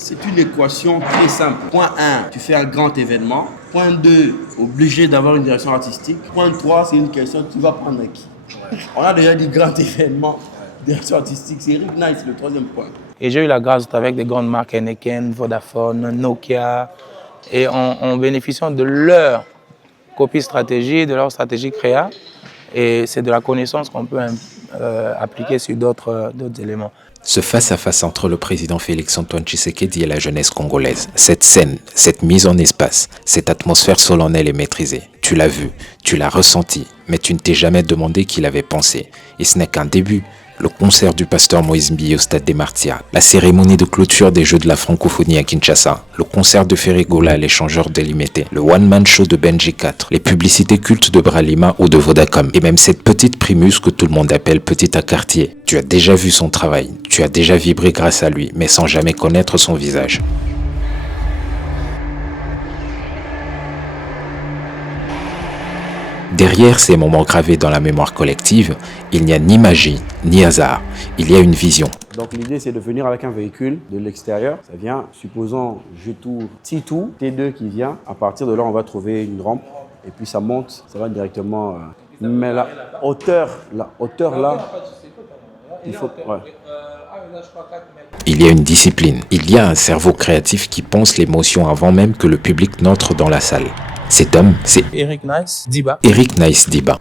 C'est une équation très simple. Point 1, tu fais un grand événement. Point 2, obligé d'avoir une direction artistique. Point 3, c'est une question, tu vas prendre qui? On a déjà dit grand événement, direction artistique. C'est Eric Nice, le troisième point. Et j'ai eu la grâce d'être avec des grandes marques, Heineken, Vodafone, Nokia, et en bénéficiant de leur copie stratégie, de leur stratégie créa. Et c'est de la connaissance qu'on peut appliquer sur d'autres éléments. Ce face-à-face entre le président Félix-Antoine Tshisekedi et la jeunesse congolaise, cette scène, cette mise en espace, cette atmosphère solennelle et maîtrisée, tu l'as vu, tu l'as ressenti, mais tu ne t'es jamais demandé qu'il avait pensé. Et ce n'est qu'un début. Le concert du pasteur Moïse Mbiye au Stade des Martyrs, la cérémonie de clôture des Jeux de la francophonie à Kinshasa, le concert de Ferregola à l'échangeur délimité, le one-man show de Benji 4, les publicités cultes de Bralima ou de Vodacom, et même cette petite primus que tout le monde appelle Petite à Cartier. Tu as déjà vu son travail, tu as déjà vibré grâce à lui, mais sans jamais connaître son visage. Derrière ces moments gravés dans la mémoire collective, il n'y a ni magie, ni hasard. Il y a une vision. Donc l'idée, c'est de venir avec un véhicule de l'extérieur. Ça vient, supposons, je tourne T2, T2 qui vient. À partir de là, on va trouver une rampe. Et puis ça monte, ça va directement... Mais la hauteur là, il faut... Ouais. Il y a une discipline. Il y a un cerveau créatif qui pense l'émotion avant même que le public n'entre dans la salle. Cet homme, c'est Eric Nice Diba. Eric Nice Diba.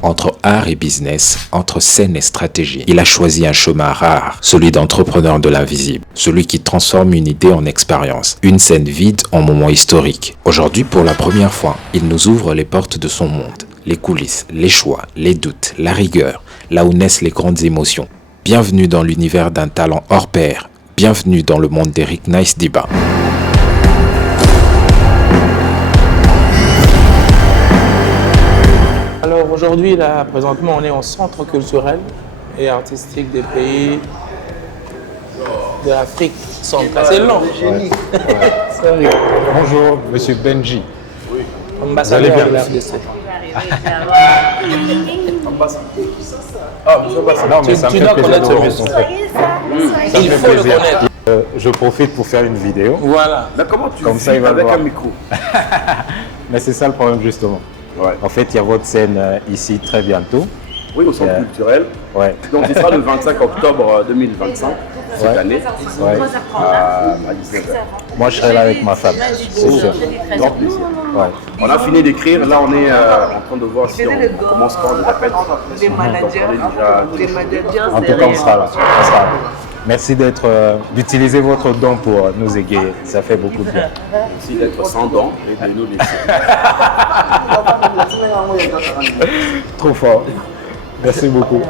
Entre art et business, entre scène et stratégie, il a choisi un chemin rare, celui d'entrepreneur de l'invisible, celui qui transforme une idée en expérience, une scène vide en moment historique. Aujourd'hui, pour la première fois, il nous ouvre les portes de son monde, les coulisses, les choix, les doutes, la rigueur, là où naissent les grandes émotions. Bienvenue dans l'univers d'un talent hors pair, bienvenue dans le monde d'Eric Nice Diba. Alors aujourd'hui, là, présentement, on est au centre culturel et artistique des pays de l'Afrique centrale. C'est long. Ouais. Bonjour, monsieur Benji. Ambassadeur de la RDC. Non, mais ça me Tu fait dois plaisir connaître de ce vous monsieur. rencontrer. Ça me Il fait faut le plaisir. connaître. Je profite pour faire une vidéo. Voilà. Mais comment tu Comme ça, il va avec voir. un micro? Mais c'est ça le problème justement. Ouais. En fait, il y a votre scène ici très bientôt. Oui, au centre culturel. Ouais. Donc, ce sera le 25 octobre 2025, cette Ouais. année, Ouais. à 19h. Moi, je serai là avec ma femme. C'est sûr. Grand plaisir. Ouais. On a fini d'écrire, là on est en train de voir si on commence quand on répète. Les managers, En tout cas, on sera là. On sera là. Merci d'utiliser votre don pour nous égayer. Ça fait beaucoup de bien. Merci d'être sans dents et de nous laisser. Trop fort. Merci beaucoup.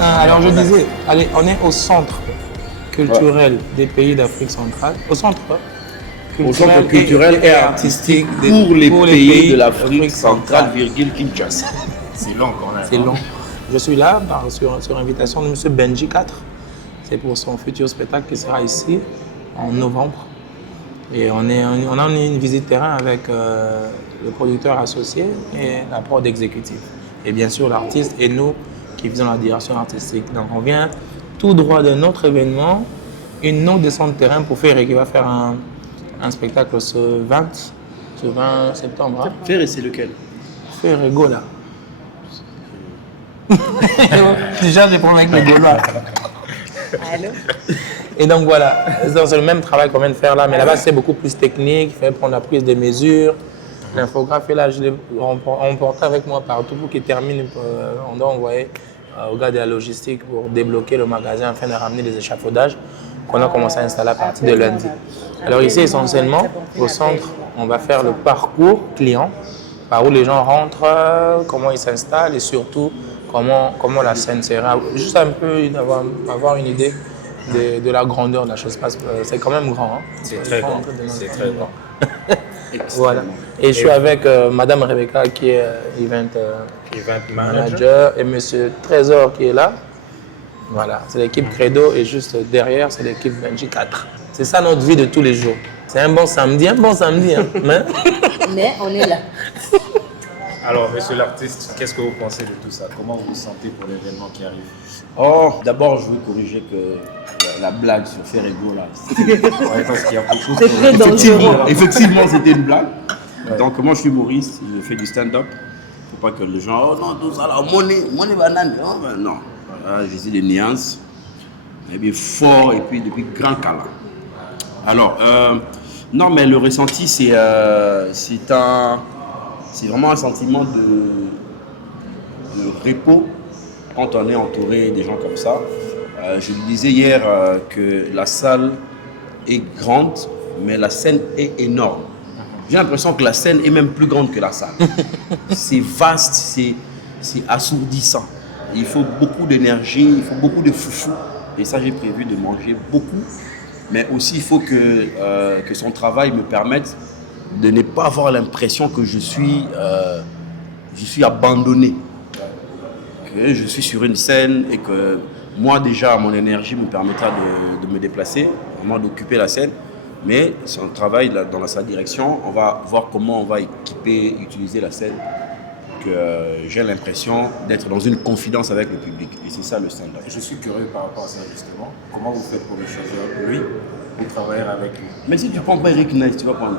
Alors je disais, allez, on est au centre culturel des pays d'Afrique centrale. Au centre culturel et artistique pour les pays de l'Afrique centrale, Kinshasa. C'est long quand même. C'est long. Je suis là sur invitation de M. Benji 4. C'est pour son futur spectacle qui sera ici en novembre. Et on a une visite terrain avec le producteur associé et la prod exécutive. Et bien sûr l'artiste et nous qui faisons la direction artistique. Donc on vient tout droit de notre événement, une autre descente de terrain pour Ferré qui va faire un spectacle ce 20 septembre. Hein. Ferré, c'est lequel? Ferregola. Déjà j'ai problème avec les Gaulois. Allô? Et donc voilà, c'est le même travail qu'on vient de faire là, mais là-bas c'est beaucoup plus technique, il faut prendre la prise des mesures. L'infographie là, je l'ai emporté avec moi partout pour qu'il termine. On doit envoyer au gars de la logistique pour débloquer le magasin afin de ramener les échafaudages qu'on a commencé à installer à partir de lundi. Alors ici essentiellement, au centre, on va faire le parcours client, par où les gens rentrent, comment ils s'installent et surtout comment la scène sera. Juste un peu avoir une idée de la grandeur de la chose, parce que c'est quand même grand. Hein. C'est très grand. C'est très grand. Voilà. Et je suis avec Madame Rebecca qui est event manager et Monsieur Trésor qui est là. Voilà, c'est l'équipe Credo et juste derrière c'est l'équipe Benji 4. C'est ça notre vie de tous les jours. C'est un bon samedi. Hein? Mais on est là. Alors, monsieur l'artiste, qu'est-ce que vous pensez de tout ça? Comment vous vous sentez pour l'événement qui arrive? Oh, d'abord, je veux corriger que la blague sur Ferrego, là. Ouais, parce qu'il y a beaucoup C'est très dangereux. Effectivement, c'était une blague. Donc, moi, je suis humoriste, je fais du stand-up. Il ne faut pas que les gens, oh non, tout ça là, money banane. Oh, ben non, voilà, je dis des nuances. Et bien fort, et puis depuis grand câlin. Alors, non, mais le ressenti, c'est vraiment un sentiment de repos quand on est entouré des gens comme ça. Je le disais hier que la salle est grande, mais la scène est énorme. J'ai l'impression que la scène est même plus grande que la salle. C'est vaste, c'est assourdissant. Il faut beaucoup d'énergie, il faut beaucoup de foufou. Et ça, j'ai prévu de manger beaucoup. Mais aussi, il faut que son travail me permette de ne pas avoir l'impression que je suis abandonné. Que je suis sur une scène et que moi, déjà, mon énergie me permettra de me déplacer, vraiment d'occuper la scène. Mais son travail dans sa direction, on va voir comment on va équiper, utiliser la scène, que j'ai l'impression d'être dans une confidence avec le public. Et c'est ça le stand-up. Je suis curieux par rapport à ça justement. Comment vous faites pour le choisir, lui, pour travailler avec lui? Mais si tu ne prends pas Eric Nice, tu vas prendre.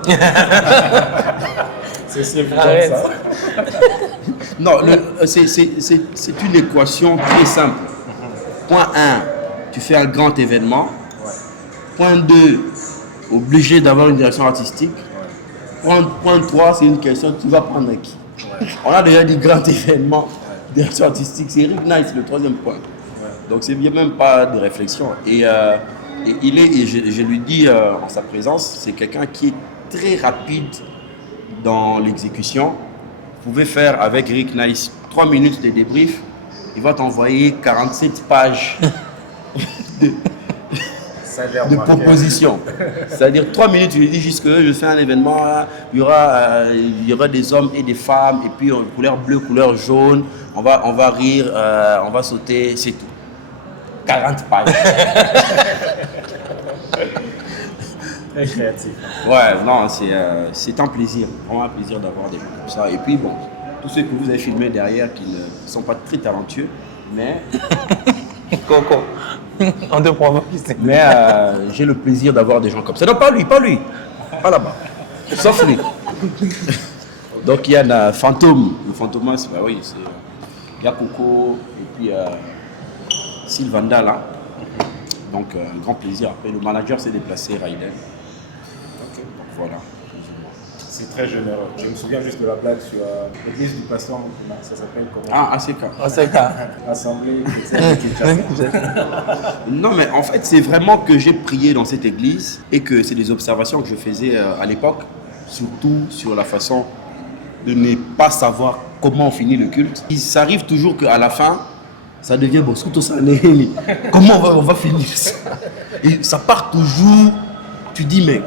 C'est ça. Non, c'est une équation très simple. Point 1, tu fais un grand événement. Point 2, obligé d'avoir une direction artistique. Point 3, c'est une question, tu vas prendre qui? On a déjà dit grand événement, direction artistique, c'est Eric Nice, le troisième point. Donc c'est bien même pas de réflexion. Et je lui dis en sa présence, c'est quelqu'un qui est très rapide dans l'exécution. Vous pouvez faire avec Eric Nice 3 minutes de débrief, il va t'envoyer 47 pages de propositions. C'est-à-dire 3 minutes, tu lui dis juste que je fais un événement, il y aura des hommes et des femmes, et puis couleur bleue, couleur jaune, on va rire, on va sauter, c'est tout. 40 pages. Très créatif. Ouais, non, c'est un plaisir, vraiment un plaisir d'avoir des gens comme ça. Et puis bon, tous ceux que vous avez filmés derrière qui ne sont pas très talentueux, mais... Coco, on te provoque ici. Mais j'ai le plaisir d'avoir des gens comme ça. Non, pas lui, pas là-bas. Sauf lui. Donc il y a Fantôme. Le Fantôme, c'est bah oui, c'est il y a Coco et puis Sylvanda là. Donc un grand plaisir. Après le manager s'est déplacé, Raiden. Donc voilà. C'est très généreux. Je me souviens juste de la blague sur l'église du pasteur, ça s'appelle comment? Ah, ACK. Assemblée. Non, mais en fait, c'est vraiment que j'ai prié dans cette église et que c'est des observations que je faisais à l'époque, surtout sur la façon de ne pas savoir comment on finit le culte. Ça arrive toujours qu'à la fin, ça devient bon, surtout ça, comment on va finir ça? Et ça part toujours, tu dis, mais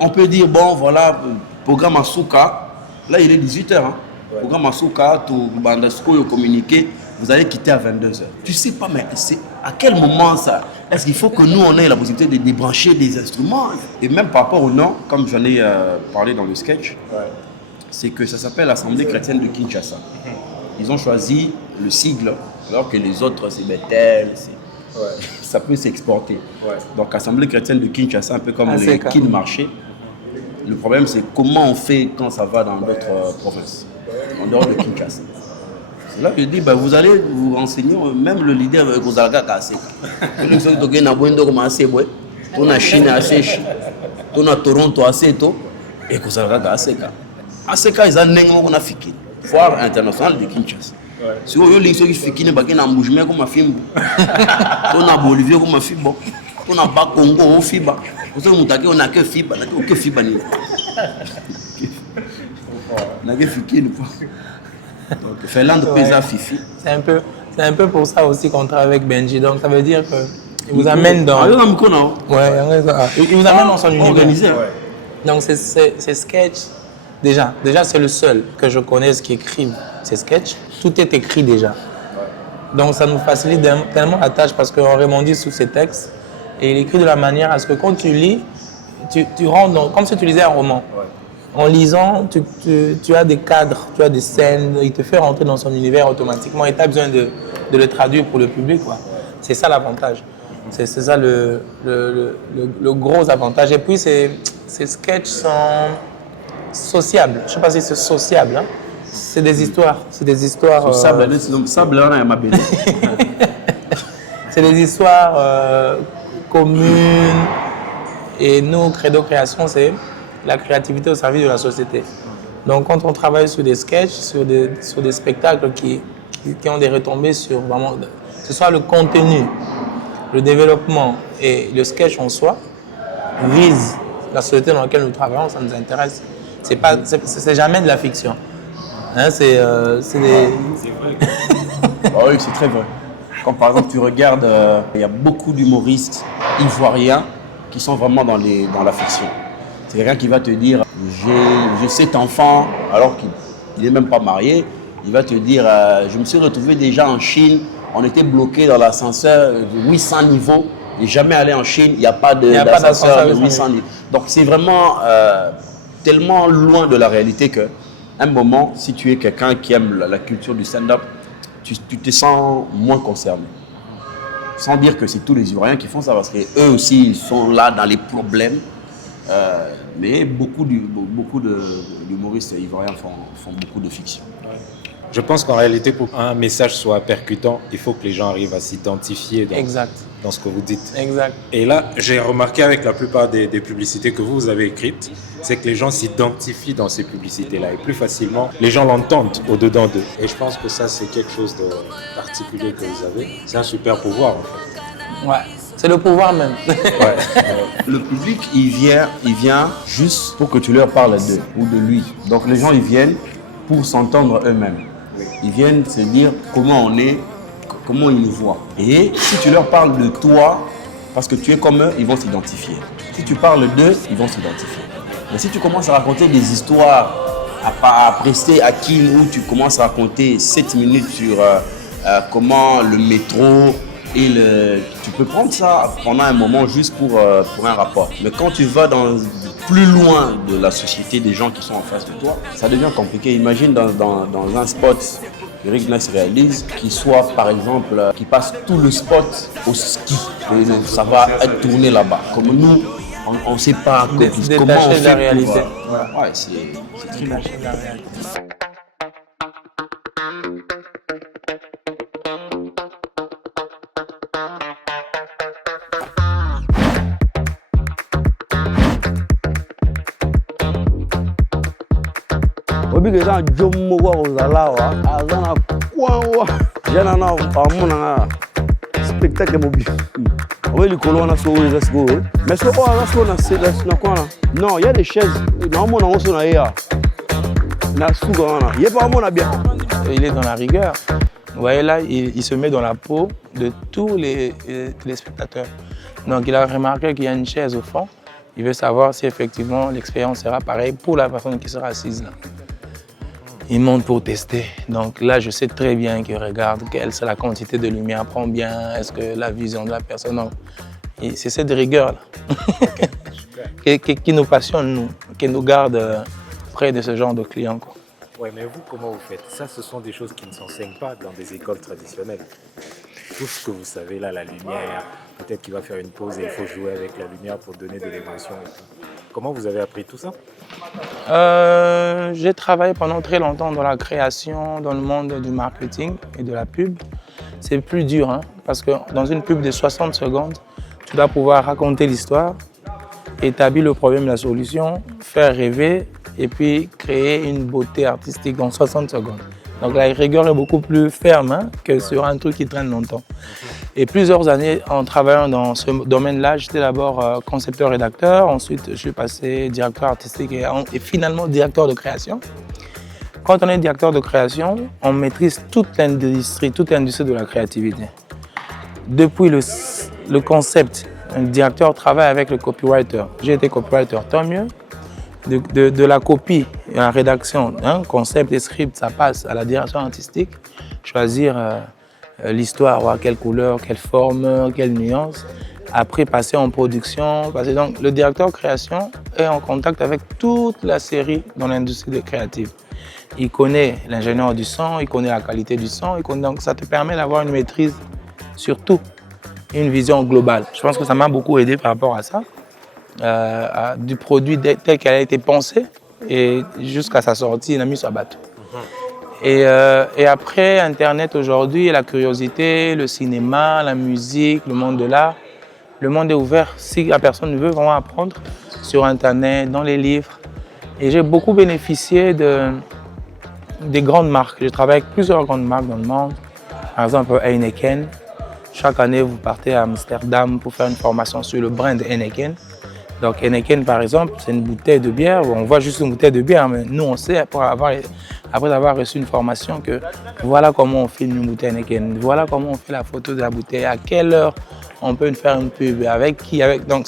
on peut dire, bon, voilà, programme Asuka, là il est 18h. Hein. Ouais. Programme Asuka, tout Bandasco communiqué, vous allez quitter à 22h. Tu sais pas, mais c'est à quel moment ça? Est-ce qu'il faut que nous on ait la possibilité de débrancher des instruments? Et même par rapport au nom, comme j'en ai parlé dans le sketch, c'est que ça s'appelle l'Assemblée chrétienne de Kinshasa. Ils ont choisi le sigle, alors que les autres c'est Bethel, ça peut s'exporter. Donc Assemblée chrétienne de Kinshasa, un peu comme les Kin marché. Le problème, c'est comment on fait quand ça va dans d'autres provinces, en dehors de Kinshasa. C'est là que je dis, bah, vous allez vous renseigner, même le leader avec Ozalga Kassé. Nous sommes toqués dans Boendo comme assez, on a Chine assez, on a Toronto assez, et Ozalga Kassé. ACK, ils ont un fiki, foire internationale de Kinshasa. Si vous avez des fiki, ils ont un mouvement comme un film. On a Bolivie comme un film. On a pas Congo au FIBA. On a que FIBA. On a que FIBA. On a que FIBA. Donc, Finlande pesa Fifi. C'est un peu pour ça aussi qu'on travaille avec Benji. Donc, ça veut dire qu'il vous amène dans... Il vous amène dans son univers. Organisé. Donc, ces sketchs, déjà c'est le seul que je connaisse qui écrit ces sketchs. Tout est écrit déjà. Donc, ça nous facilite tellement la tâche parce qu'on rebondit sur ces textes. Et il écrit de la manière à ce que quand tu lis, tu rentres comme si tu lisais un roman. En lisant, tu as des cadres, tu as des scènes, il te fait rentrer dans son univers automatiquement et tu as besoin de le traduire pour le public, quoi. C'est ça l'avantage. C'est ça le gros avantage. Et puis, ces sketchs sont sociables. Je ne sais pas si c'est sociable. Hein. C'est des histoires. C'est des histoires. C'est des histoires communes. Et nous, Credo Création, c'est la créativité au service de la société. Donc, quand on travaille sur des sketchs, sur des spectacles qui ont des retombées sur vraiment, que ce soit le contenu, le développement et le sketch en soi, vise la société dans laquelle nous travaillons, ça nous intéresse. C'est jamais de la fiction. Hein, c'est des... Oui, c'est très vrai. Quand par exemple tu regardes, il y a beaucoup d'humoristes ivoiriens qui sont vraiment dans la fiction. C'est quelqu'un qui va te dire j'ai 7 enfants alors qu'il n'est même pas marié. Il va te dire je me suis retrouvé déjà en Chine, on était bloqué dans l'ascenseur de 800 niveaux. Il n'est jamais allé en Chine, il n'y a pas d'ascenseur de 800 niveaux. Donc c'est vraiment tellement loin de la réalité qu'à un moment, si tu es quelqu'un qui aime la culture du stand-up, tu te sens moins concerné. Sans dire que c'est tous les Ivoiriens qui font ça, parce qu'eux aussi, ils sont là dans les problèmes. Mais beaucoup d'humoristes ivoiriens font beaucoup de fiction. Je pense qu'en réalité, pour qu'un message soit percutant, il faut que les gens arrivent à s'identifier dans ce que vous dites. Exact. Et là, j'ai remarqué avec la plupart des publicités que vous avez écrites, c'est que les gens s'identifient dans ces publicités-là. Et plus facilement, les gens l'entendent au-dedans d'eux. Et je pense que ça, c'est quelque chose de particulier que vous avez. C'est un super pouvoir, en fait. Ouais. C'est le pouvoir même. Ouais. Le public, il vient juste pour que tu leur parles d'eux ou de lui. Donc les gens, ils viennent pour s'entendre eux-mêmes. Ils viennent se dire comment on est, comment ils nous voient. Et si tu leur parles de toi, parce que tu es comme eux, ils vont s'identifier. Si tu parles d'eux, ils vont s'identifier. Mais si tu commences à raconter des histoires à prester à Kim, où tu commences à raconter 7 minutes sur comment le métro et tu peux prendre ça pendant un moment juste pour un rapport. Mais quand tu vas plus loin de la société des gens qui sont en face de toi, ça devient compliqué. Imagine dans un spot que Rick Ness réalise, qui soit par exemple, qui passe tout le spot au ski. Et ça va être tourné là-bas. Comme nous, on ne sait pas comment on fait de la réalité. Ouais, c'est très bien. De la réalité. Obi ke za jomo wa ozala wa azana kwa wa jana na amuna spectacle mobi obi likolo na so we let's go mais so o ala so na kwa non il y a des chaises na amuna on so na ya na suga na il pas amuna bien. Il est dans la rigueur. Vous voyez là, il se met dans la peau de tous les spectateurs. Donc il a remarqué qu'il y a une chaise au fond. Il veut savoir si effectivement l'expérience sera pareille pour la personne qui sera assise là. Il monte pour tester. Donc là, je sais très bien qu'il regarde quelle c'est la quantité de lumière, prend bien, est-ce que la vision de la personne. Non. C'est cette rigueur-là qui nous passionne, nous, qui nous garde près de ce genre de clients. Oui, mais vous, comment vous faites? Ça, ce sont des choses qui ne s'enseignent pas dans des écoles traditionnelles. Tout ce que vous savez là, la lumière, peut-être qu'il va faire une pause et il faut jouer avec la lumière pour donner de l'émotion et tout. Comment vous avez appris tout ça? J'ai travaillé pendant très longtemps dans la création, dans le monde du marketing et de la pub. C'est plus dur, hein, parce que dans une pub de 60 secondes, tu dois pouvoir raconter l'histoire, établir le problème, la solution, faire rêver et puis créer une beauté artistique dans 60 secondes. Donc la rigueur est beaucoup plus ferme, hein, que sur un truc qui traîne longtemps. Et plusieurs années en travaillant dans ce domaine-là, j'étais d'abord concepteur-rédacteur, ensuite je suis passé directeur artistique et finalement directeur de création. Quand on est directeur de création, on maîtrise toute l'industrie de la créativité. Depuis le concept, un directeur travaille avec le copywriter. J'ai été copywriter, tant mieux. De la copie à la rédaction, hein, concept et script, ça passe à la direction artistique. Choisir l'histoire, voir quelle couleur, quelle forme, quelle nuance. Après, passer en production. Donc, le directeur création est en contact avec toute la série dans l'industrie des créatives. Il connaît l'ingénieur du son, il connaît la qualité du son, donc ça te permet d'avoir une maîtrise sur tout, une vision globale. Je pense que ça m'a beaucoup aidé par rapport à ça, du produit tel qu'il a été pensé et jusqu'à sa sortie, il a mis sur bateau. Et après, Internet aujourd'hui, la curiosité, le cinéma, la musique, le monde de l'art, le monde est ouvert si la personne veut vraiment apprendre sur Internet, dans les livres. Et j'ai beaucoup bénéficié des grandes marques. Je travaille avec plusieurs grandes marques dans le monde. Par exemple, Heineken. Chaque année, vous partez à Amsterdam pour faire une formation sur le brand Heineken. Donc Heineken, par exemple, c'est une bouteille de bière. On voit juste une bouteille de bière, mais nous, on sait, après avoir reçu une formation, que voilà comment on filme une bouteille Heineken, voilà comment on fait la photo de la bouteille, à quelle heure on peut faire une pub, avec qui, Donc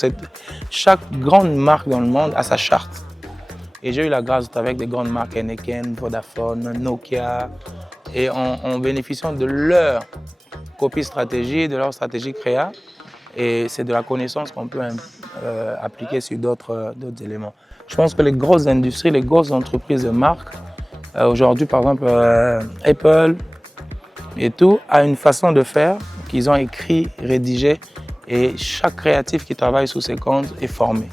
chaque grande marque dans le monde a sa charte. Et j'ai eu la grâce d'être avec des grandes marques Heineken, Vodafone, Nokia, et en bénéficiant de leur copie stratégie, de leur stratégie créa. Et c'est de la connaissance qu'on peut appliquer sur d'autres éléments. Je pense que les grosses industries, les grosses entreprises de marque, aujourd'hui par exemple Apple et tout, a une façon de faire qu'ils ont écrit, rédigé, et chaque créatif qui travaille sous ces comptes est formé.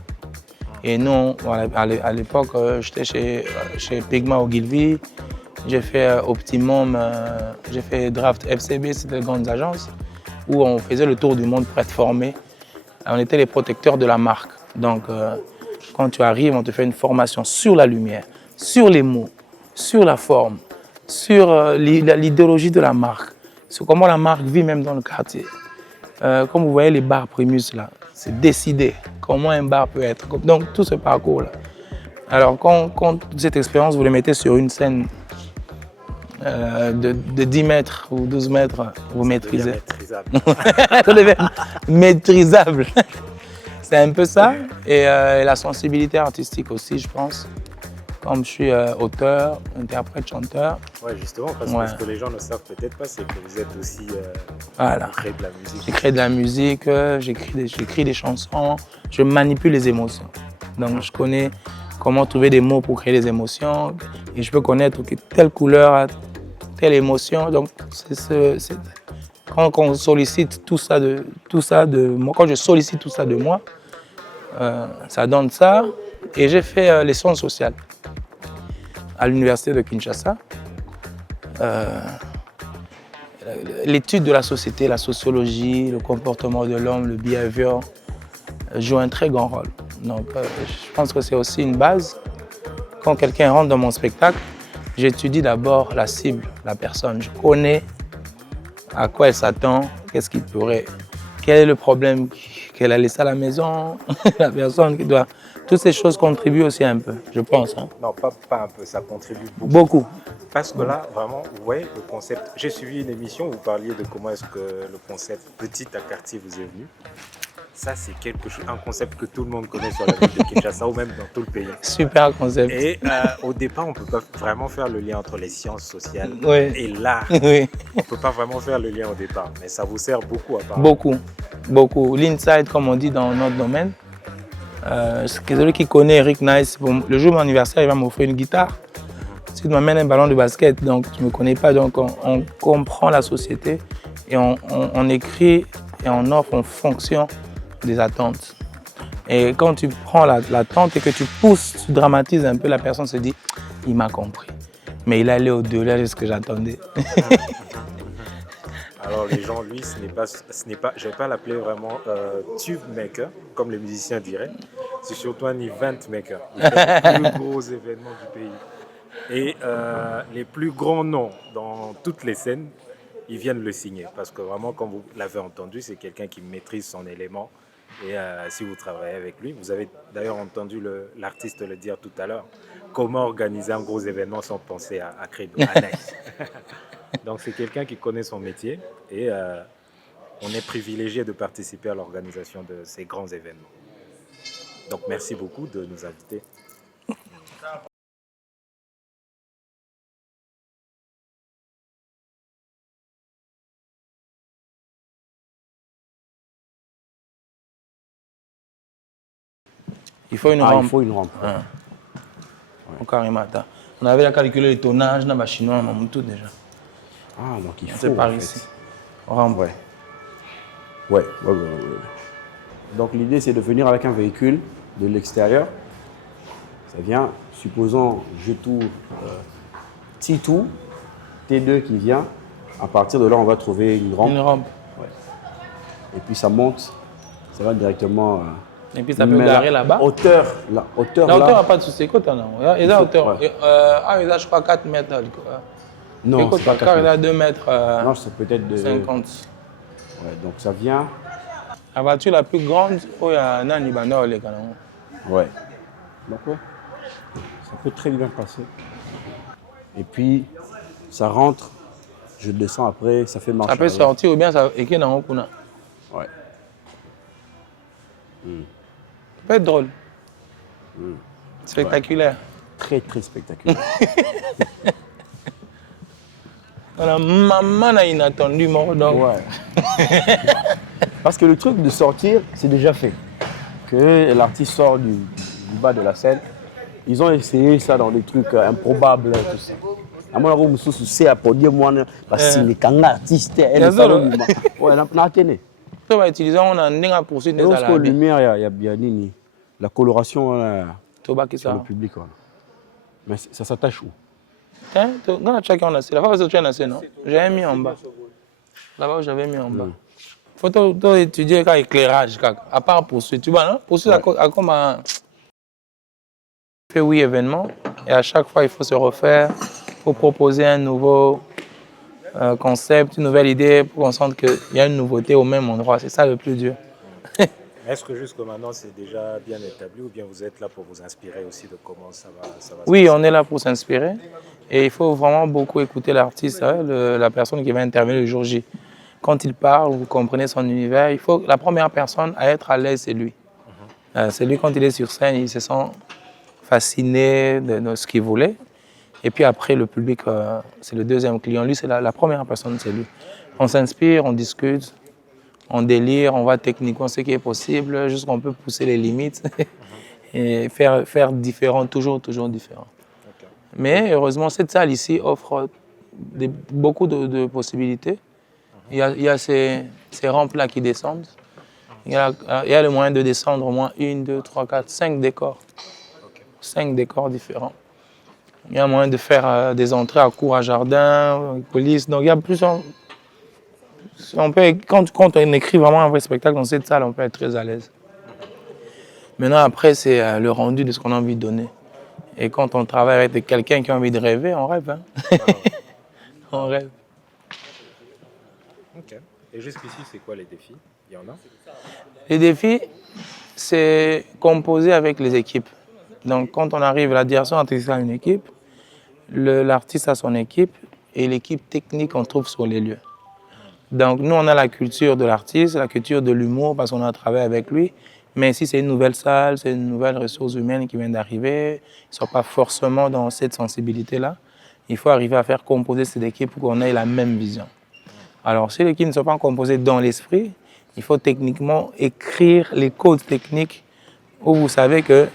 Et nous, à l'époque, j'étais chez Pigma Ogilvy, j'ai fait Optimum, j'ai fait Draft FCB, c'était des grandes agences où on faisait le tour du monde pour être formé. On était les protecteurs de la marque. Donc, quand tu arrives, on te fait une formation sur la lumière, sur les mots, sur la forme, sur l'idéologie de la marque, sur comment la marque vit même dans le quartier. Comme vous voyez les bars Primus là, c'est décidé comment un bar peut être. Donc tout ce parcours-là. Alors quand cette expérience, vous le mettez sur une scène de 10 mètres ou 12 mètres, vous maîtrisez. Ça devient maîtrisable. C'est un peu ça. Et la sensibilité artistique aussi, je pense. Comme je suis auteur, interprète, chanteur. Ouais, justement, parce que ce que les gens ne savent peut-être pas, c'est que vous êtes aussi voilà. créé de la musique. J'écris de la musique, j'écris des chansons, je manipule les émotions. Donc je connais comment trouver des mots pour créer des émotions et je peux connaître que telle couleur a telle émotion. Donc quand on sollicite tout ça de moi, quand je sollicite tout ça de moi, ça donne ça. Et j'ai fait les sciences sociales à l'université de Kinshasa. L'étude de la société, la sociologie, le comportement de l'homme, le behavior, joue un très grand rôle. Donc, je pense que c'est aussi une base. Quand quelqu'un rentre dans mon spectacle, j'étudie d'abord la cible, la personne. Je connais à quoi elle s'attend, qu'est-ce qu'il pourrait, quel est le problème qu'elle a laissé à la maison, la personne qui doit... Toutes ces choses contribuent aussi un peu, je pense. Hein. Non, pas un peu, ça contribue beaucoup. Beaucoup. Parce que là, vraiment, vous voyez, le concept... J'ai suivi une émission où vous parliez de comment est-ce que le concept petit à quartier vous est venu. Ça, c'est un concept que tout le monde connaît sur la ville de Kinshasa ou même dans tout le pays. Super concept. Et au départ, on ne peut pas vraiment faire le lien entre les sciences sociales et l'art. Oui. On ne peut pas vraiment faire le lien au départ, mais ça vous sert beaucoup à part. Beaucoup. L'inside, comme on dit dans notre domaine. Celui qui connaît Eric Nice, le jour de mon anniversaire, il va m'offrir une guitare. Si tu m'amènes un ballon de basket, donc tu ne me connais pas, donc on comprend la société et on écrit et on offre en fonction des attentes. Et quand tu prends l'attente et que tu pousses, tu dramatises un peu, la personne se dit « il m'a compris ». Mais il est allé au-delà de ce que j'attendais. Alors les gens, lui, je ne vais pas l'appeler vraiment tube maker, comme les musiciens diraient. C'est surtout un event maker. Il fait les plus gros événements du pays. Et les plus grands noms dans toutes les scènes, ils viennent le signer. Parce que vraiment, comme vous l'avez entendu, c'est quelqu'un qui maîtrise son élément. Et si vous travaillez avec lui, vous avez d'ailleurs entendu l'artiste le dire tout à l'heure, comment organiser un gros événement sans penser à créer de Alex. Donc c'est quelqu'un qui connaît son métier et on est privilégié de participer à l'organisation de ces grands événements. Donc merci beaucoup de nous inviter. Il faut une Ah, rampe. il faut une rampe. Ah. Donc, carrément, attends. On avait calculé le tonnage dans le chinois, tout déjà. Ah, donc il faut. C'est par en fait. ici. Rampe. Ouais. Donc l'idée, c'est de venir avec un véhicule de l'extérieur. Ça vient, supposons, je tourne T2, T2 qui vient. À partir de là, on va trouver une rampe. Une rampe. Et puis ça monte, ça va directement. Et puis ça peut mais garer là-bas. La hauteur La là. hauteur n'a pas de souci. Côté non. Il y a hauteur. Ouais. Il y a je crois 4 mètres. Non, c'est pas Car 4 il y a mètres. 2 mètres Non, c'est peut-être de. 50. Ouais, donc ça vient. La voiture la plus grande, il y a un Libanais. Ouais. Donc ouais, ça peut très bien passer. Et puis ça rentre, je descends après, ça fait marche. Ça peut arrière. sortir ou bien ça écrit dans le kuna. Ouais. Ça peut être drôle. Spectaculaire. Très très spectaculaire. On a maman a inattendu mon donc. Ouais. Parce que le truc de sortir, c'est déjà fait. Que l'artiste sort du bas de la scène. Ils ont essayé ça dans des trucs improbables, tout ça. À mon avis, c'est à produire moi, parce que les artistes, elle est pas le ouais, n'a tenu. On va utiliser, on a un poursuite des Lorsque la alarmes. lumière, il y a bien nini. La coloration Toba qui sur le ça. public. Voilà. Mais ça s'attache où? Tiens, on a chacun a la fois où tu as naissé, non? J'avais mis en bas. Là-bas, j'avais mis en bas. Faut étudier quand éclairage, à part poursuite. Tu vois, non? Poursuite, à comme un. Fait 8 événements et à chaque fois, il faut se refaire. Il faut proposer un nouveau concept, une nouvelle idée pour qu'on sente qu'il y a une nouveauté au même endroit. C'est ça le plus dur. Est-ce que jusque maintenant c'est déjà bien établi ou bien vous êtes là pour vous inspirer aussi de comment ça va se Oui, passer? on est là pour s'inspirer et il faut vraiment beaucoup écouter l'artiste, hein, la personne qui va intervenir le jour J. Quand il parle, vous comprenez son univers, il faut la première personne à être à l'aise, c'est lui. C'est lui, quand il est sur scène, il se sent fasciné de ce qu'il voulait. Et puis après, le public, c'est le deuxième client. Lui, c'est la première personne, c'est lui. On s'inspire, on discute, on délire, on voit techniquement ce qui est possible, jusqu'à qu'on peut pousser les limites et faire différent, toujours différent. Ok. Mais heureusement, cette salle ici offre beaucoup de possibilités. Il y a ces rampes-là qui descendent. Il y a le moyen de descendre au moins 1, 2, 3, 4, 5 décors. 5 décors différents. Il y a moyen de faire des entrées à cour à jardin, police. Donc il y a plusieurs. Quand on écrit vraiment un vrai spectacle dans cette salle, on peut être très à l'aise. Maintenant, après, c'est le rendu de ce qu'on a envie de donner. Et quand on travaille avec quelqu'un qui a envie de rêver, on rêve. Hein? On rêve. Ok. Et jusqu'ici, c'est quoi les défis? Il y en a? Les défis, c'est composer avec les équipes. Donc, quand on arrive, la direction artistique a une équipe, l'artiste a son équipe et l'équipe technique, on trouve sur les lieux. Donc, nous, on a la culture de l'artiste, la culture de l'humour parce qu'on a travaillé avec lui. Mais si c'est une nouvelle salle, c'est une nouvelle ressource humaine qui vient d'arriver, ils ne sont pas forcément dans cette sensibilité-là. Il faut arriver à faire composer cette équipe pour qu'on ait la même vision. Alors, si les équipes ne sont pas composées dans l'esprit, il faut techniquement écrire les codes techniques où vous savez que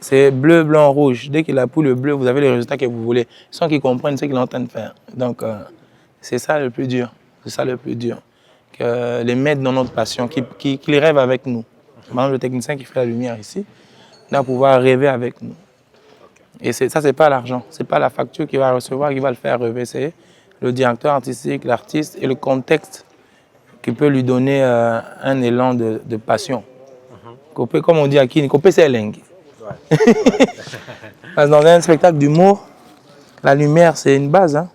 c'est bleu, blanc, rouge. Dès qu'il appuie le bleu, vous avez les résultats que vous voulez, sans qu'ils comprennent ce qu'il est en train de faire. Donc, c'est ça le plus dur. C'est ça le plus dur. Que les mettre dans notre passion, qu'ils rêvent avec nous. Par exemple, le technicien qui fait la lumière ici, doit pouvoir rêver avec nous. Et ça, ce n'est pas l'argent. Ce n'est pas la facture qu'il va recevoir qui va le faire rêver. C'est le directeur artistique, l'artiste et le contexte qui peut lui donner un élan de passion. Comme on dit à Kini, c'est lingue. Parce que dans un spectacle d'humour, la lumière, c'est une base. Hein?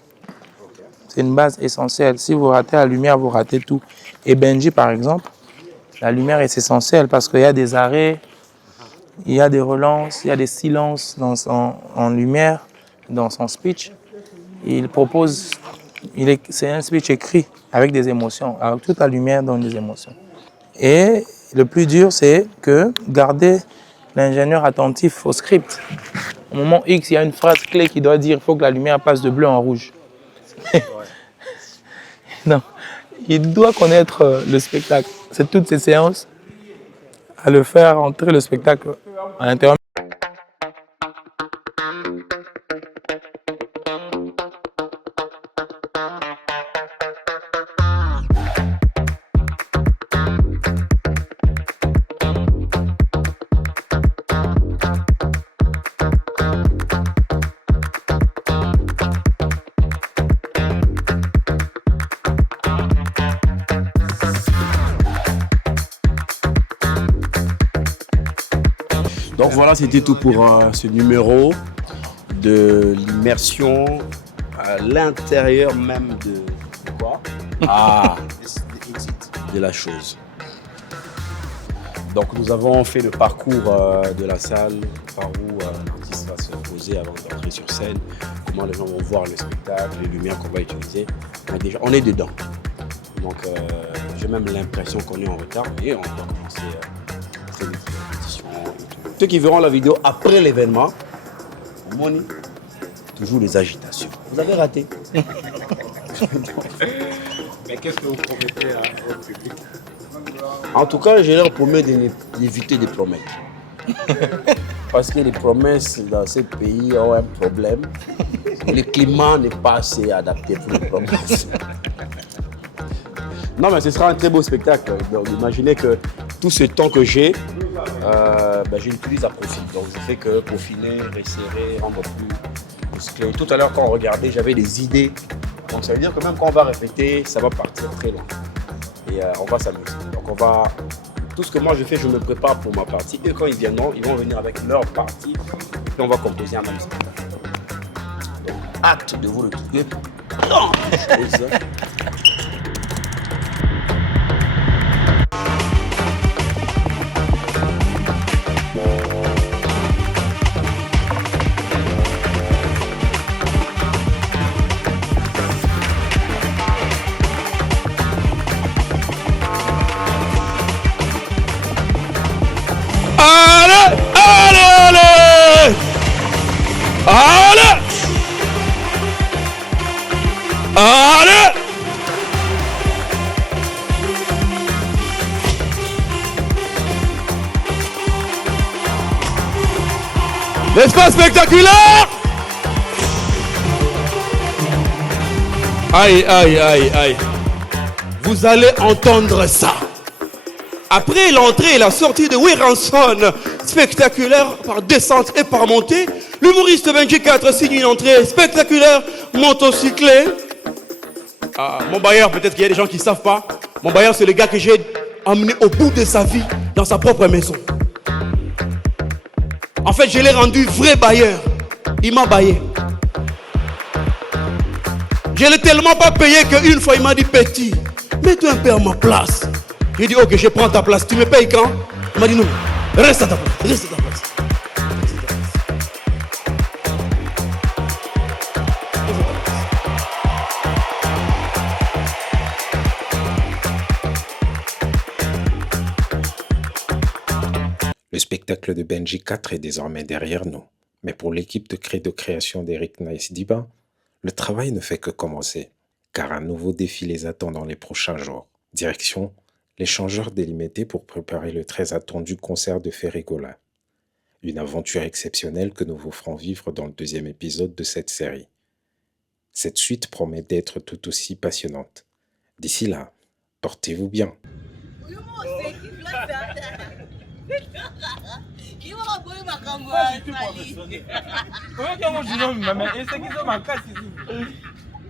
C'est une base essentielle. Si vous ratez la lumière, vous ratez tout. Et Benji, par exemple, la lumière est essentielle parce qu'il y a des arrêts, il y a des relances, il y a des silences en lumière dans son speech. Il propose, c'est un speech écrit avec des émotions. Alors toute la lumière donne des émotions. Et le plus dur, c'est que garder l'ingénieur attentif au script. Au moment X, il y a une phrase clé qui doit dire qu'il faut que la lumière passe de bleu en rouge. Non, il doit connaître le spectacle. C'est toutes ces séances à le faire entrer le spectacle En interrompant. Donc voilà, c'était tout pour ce numéro de l'immersion à l'intérieur même de quoi? Ah, de la chose. Donc nous avons fait le parcours de la salle, par où l'artiste va se poser avant d'entrer sur scène, comment les gens vont voir le spectacle, les lumières qu'on va utiliser. On est dedans. Donc j'ai même l'impression qu'on est en retard, mais on va commencer très vite la répétition et tout. Ceux qui verront la vidéo après l'événement, Moni, toujours les agitations. Vous avez raté. Mais qu'est-ce que vous promettez à votre public? En tout cas, je leur promets d'éviter des promesses. Parce que les promesses dans ce pays ont un problème. Le climat n'est pas assez adapté pour les promesses. Non, mais ce sera un très beau spectacle. Donc, imaginez que tout ce temps que j'ai, je l'utilise à profit. Donc, je fais que peaufiner, resserrer, rendre plus musclé. Tout à l'heure, quand on regardait, j'avais des idées. Donc, ça veut dire que même quand on va répéter, ça va partir très loin. Et on va s'amuser. Donc, tout ce que moi je fais, je me prépare pour ma partie. Et quand ils viendront, ils vont venir avec leur partie. Et puis, on va composer un même spectacle. Donc, hâte de vous retrouver. Non! N'est-ce pas spectaculaire? Aïe, aïe, aïe, aïe. Vous allez entendre ça. Après l'entrée et la sortie de Wiranson, spectaculaire par descente et par montée, l'humoriste Benji 4 signe une entrée spectaculaire motocyclée. Ah, mon bailleur, peut-être qu'il y a des gens qui ne savent pas. Mon bailleur, c'est le gars que j'ai emmené au bout de sa vie dans sa propre maison. En fait, je l'ai rendu vrai bailleur. Il m'a baillé. Je ne l'ai tellement pas payé qu'une fois, il m'a dit, petit, mets-toi un peu à ma place. J'ai dit, ok, je prends ta place. Tu me payes quand? Il m'a dit, non, reste à ta place. Reste à ta place. Le spectacle de Benji 4 est désormais derrière nous. Mais pour l'équipe de création d'Eric Nice Diba, le travail ne fait que commencer, car un nouveau défi les attend dans les prochains jours. Direction, les changeurs délimités pour préparer le très attendu concert de Ferrigola. Une aventure exceptionnelle que nous vous ferons vivre dans le deuxième épisode de cette série. Cette suite promet d'être tout aussi passionnante. D'ici là, portez-vous bien. Comment tu as